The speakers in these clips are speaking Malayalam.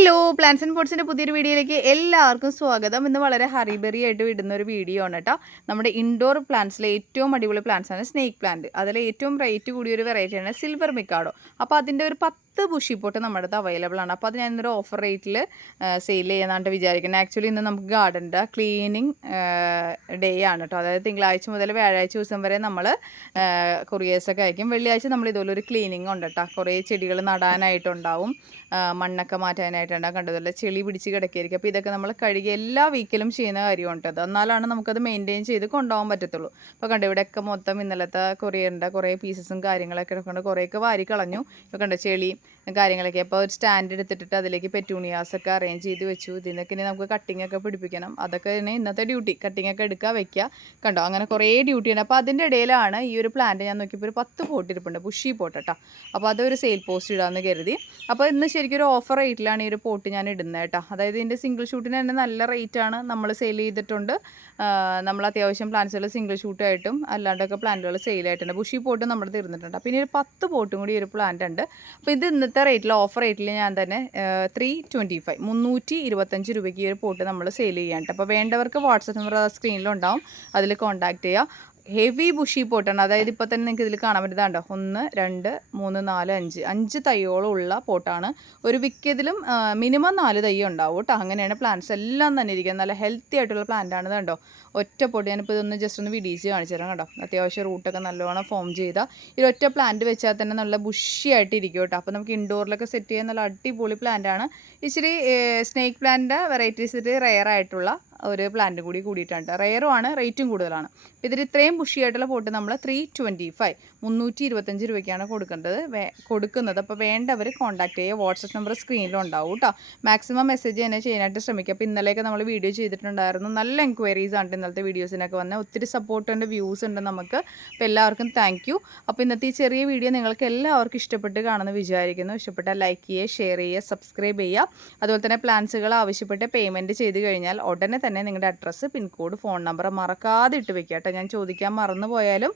ഹലോ പ്ലാന്റ്സ് ആൻഡ് പോട്ട്സിൻ്റെ പുതിയൊരു വീഡിയോയിലേക്ക് എല്ലാവർക്കും സ്വാഗതം. ഇന്ന് വളരെ ഹറിബറി ആയിട്ട് വിടുന്ന ഒരു വീഡിയോ ആണ് കേട്ടോ. നമ്മുടെ ഇൻഡോർ പ്ലാന്റ്സിലെ ഏറ്റവും അടിപൊളി പ്ലാന്റ്സ് ആണ് സ്നേക്ക് പ്ലാന്റ്. അതിൽ ഏറ്റവും റേറ്റ് കൂടിയൊരു വെറൈറ്റിയാണ് സിൽവർ മിക്കാഡോ. അപ്പോൾ അതിൻ്റെ ഒരു 10 ബുഷി പോട്ട് നമ്മുടെ അടുത്ത് അവൈലബിൾ ആണ്. അപ്പോൾ അത് ഞാനൊരു ഓഫർ റേറ്റിൽ സെയിൽ ചെയ്യാനായിട്ട് വിചാരിക്കുന്നത്. ആക്ച്വലി ഇന്ന് നമുക്ക് ഗാർഡൻ്റെ ക്ലീനിങ് ഡേ ആണ് കേട്ടോ. അതായത് തിങ്കളാഴ്ച മുതൽ വ്യാഴാഴ്ച ദിവസം വരെ നമ്മൾ കൊറിയേഴ്സൊക്കെ അയക്കും. വെള്ളിയാഴ്ച നമ്മൾ ഇതുപോലെ ഒരു ക്ലീനിങ് ഉണ്ട് കേട്ടോ. കുറേ ചെടികൾ നടാനായിട്ടുണ്ടാവും, മണ്ണൊക്കെ മാറ്റാനായിട്ടുണ്ടാകും. കണ്ടതല്ല ചെളി പിടിച്ച് കിടക്കുകയായിരിക്കും. അപ്പോൾ ഇതൊക്കെ നമ്മൾ കഴുകി എല്ലാ വീക്കിലും ചെയ്യുന്ന കാര്യമുണ്ട് അത്. എന്നാലാണ് നമുക്കത് മെയിൻറ്റെയിൻ ചെയ്ത് കൊണ്ടുപോകാൻ പറ്റത്തുള്ളൂ. അപ്പോൾ കണ്ടു ഇവിടെയൊക്കെ മൊത്തം ഇന്നലത്തെ കൊറിയറിൻ്റെ കുറേ പീസസും കാര്യങ്ങളൊക്കെ എടുക്കൊണ്ട് കുറേയൊക്കെ വാരി കളഞ്ഞു. ഇപ്പോൾ കണ്ടോ ചെളിയും കാര്യങ്ങളൊക്കെ. അപ്പോൾ ഒരു സ്റ്റാൻഡ് എടുത്തിട്ട് അതിലേക്ക് പെറ്റൂണിയാസൊക്കെ അറേഞ്ച് ചെയ്ത് വെച്ചു. ഇതിനൊക്കെ ഇനി നമുക്ക് കട്ടിങ്ങൊക്കെ പിടിപ്പിക്കണം. അതൊക്കെ ഇന്നത്തെ ഡ്യൂട്ടി, കട്ടിങ്ങൊക്കെ എടുക്കുക വെക്കുക. കണ്ടോ അങ്ങനെ കുറേ ഡ്യൂട്ടിയുണ്ട്. അപ്പോൾ അതിൻ്റെ ഇടയിലാണ് ഈ ഒരു പ്ലാന്റ് ഞാൻ നോക്കിയപ്പോൾ ഒരു 10 പോട്ട് ഇരിപ്പുണ്ട്, ബുഷി പോട്ട് കേട്ടോ. അപ്പോൾ അതൊരു സെയിൽ പോസ്റ്റ് ഇടാമെന്ന് കരുതി. അപ്പോൾ ഇന്ന് ശരിക്കും ഒരു ഓഫർ റേറ്റിലാണ് ഈ ഒരു പോട്ട് ഞാൻ ഇടുന്നത് കേട്ടോ. അതായത് ഇതിൻ്റെ സിംഗിൾ ഷൂട്ടിന് തന്നെ നല്ല റേറ്റാണ് നമ്മൾ സെയിൽ ചെയ്തിട്ടുണ്ട്. നമ്മൾ അത്യാവശ്യം പ്ലാന്റ്സുകൾ സിംഗിൾ ഷൂട്ടായിട്ടും അല്ലാണ്ടൊക്കെ പ്ലാന്റുകൾ സെയിലായിട്ടുണ്ട്. ബുഷി പോട്ട് നമ്മുടെ തീർന്നിട്ടുണ്ട്. അപ്പോൾ ഇനി ഒരു 10 പോട്ടും കൂടി ഒരു പ്ലാന്റ് ഉണ്ട്. അപ്പോൾ ഇത് ഇന്നത്തെ റേറ്റിൽ ഓഫർ റേറ്റിൽ ഞാൻ തന്നെ 325 325 രൂപയ്ക്ക് ഈ ഒരു പോട്ട് നമ്മൾ സെയിൽ ചെയ്യാനുണ്ട്. അപ്പോൾ വേണ്ടവർക്ക് വാട്സപ്പ് നമ്പർ സ്ക്രീനിലുണ്ടാവും, അതിൽ കോൺടാക്റ്റ് ചെയ്യുക. ഹെവി ബുഷി പോട്ടാണ്. അതായത് ഇപ്പോൾ തന്നെ നിങ്ങൾക്ക് ഇതിൽ കാണാൻ പറ്റുന്നതാണ്ടോ 1 2 3 4 5 തൈയോളം ഉള്ള പോട്ടാണ്. ഒരു വിക്കതിലും മിനിമം 4 തൈ ഉണ്ടാവും കേട്ടോ. അങ്ങനെയാണ് പ്ലാന്റ്സ് എല്ലാം തന്നെ ഇരിക്കുന്നത്. നല്ല ഹെൽത്തി ആയിട്ടുള്ള പ്ലാന്റ് ആണ് കണ്ടോ. ഒറ്റ പോട്ട് ഞാനിപ്പോൾ ഇതൊന്ന് ജസ്റ്റ് ഒന്ന് വിടീച്ച് കാണിച്ചു തരാം കേട്ടോ. അത്യാവശ്യം റൂട്ടൊക്കെ നല്ലോണം ഫോം ചെയ്താൽ ഈ ഒറ്റ പ്ലാന്റ് വെച്ചാൽ തന്നെ നല്ല ബുഷിയായിട്ട് ഇരിക്കും കേട്ടോ. അപ്പോൾ നമുക്ക് ഇൻഡോറിലൊക്കെ സെറ്റ് ചെയ്യാൻ നല്ല അടിപൊളി പ്ലാന്റ് ആണ്. ഇച്ചിരി സ്നേക്ക് പ്ലാന്റിൻ്റെ വെറൈറ്റീസിൽ റെയർ ആയിട്ടുള്ള ഒരു പ്ലാന്റ് കൂടിയിട്ടുണ്ട്. റെയറും ആണ്, റേറ്റും കൂടുതലാണ്. ഇതിൽ ഇത്രയും ബുഷിയായിട്ടുള്ള പോട്ട് നമ്മൾ 325 325 രൂപയ്ക്കാണ് കൊടുക്കുന്നത്. അപ്പോൾ വേണ്ടവർ കോൺടാക്ട് ചെയ്യുക. വാട്സപ്പ് നമ്പർ സ്ക്രീനിലുണ്ടാവും കേട്ടോ. മാക്സിമം മെസ്സേജ് തന്നെ ചെയ്യാനായിട്ട് ശ്രമിക്കുക. അപ്പോൾ ഇന്നലെയൊക്കെ നമ്മൾ വീഡിയോ ചെയ്തിട്ടുണ്ടായിരുന്നു. നല്ല എൻക്വയറീസ് ആണ് ഇന്നലത്തെ വീഡിയോസിനൊക്കെ വന്നത്. ഒത്തിരി സപ്പോർട്ടുണ്ട്, വ്യൂസ് ഉണ്ട് നമുക്ക്. അപ്പോൾ എല്ലാവർക്കും താങ്ക് യു. അപ്പോൾ ഇന്നത്തെ ഈ ചെറിയ വീഡിയോ നിങ്ങൾക്ക് എല്ലാവർക്കും ഇഷ്ടപ്പെട്ട് കാണുമെന്ന് വിചാരിക്കുന്നു. ഇഷ്ടപ്പെട്ടാൽ ലൈക്ക് ചെയ്യുക, ഷെയർ ചെയ്യുക, സബ്സ്ക്രൈബ് ചെയ്യുക. അതുപോലെ തന്നെ പ്ലാൻസുകൾ ആവശ്യപ്പെട്ട് പേയ്മെൻറ്റ് ചെയ്ത് കഴിഞ്ഞാൽ ഉടനെ തന്നെ നിങ്ങളുടെ അഡ്രസ്സ്, പിൻകോഡ്, ഫോൺ നമ്പർ മറക്കാതെ ഇട്ട് വെക്കുക കേട്ടോ. ഞാൻ ചോദിക്കാൻ മറന്നു പോയാലും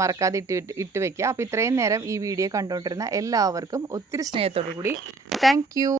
മറക്കാതെ ഇട്ട് വെക്കുക. അപ്പോൾ ഇത്രയും നേരം ഈ വീഡിയോ കണ്ടുകൊണ്ടിരുന്ന എല്ലാവർക്കും ഒത്തിരി സ്നേഹത്തോടു കൂടി താങ്ക് യു.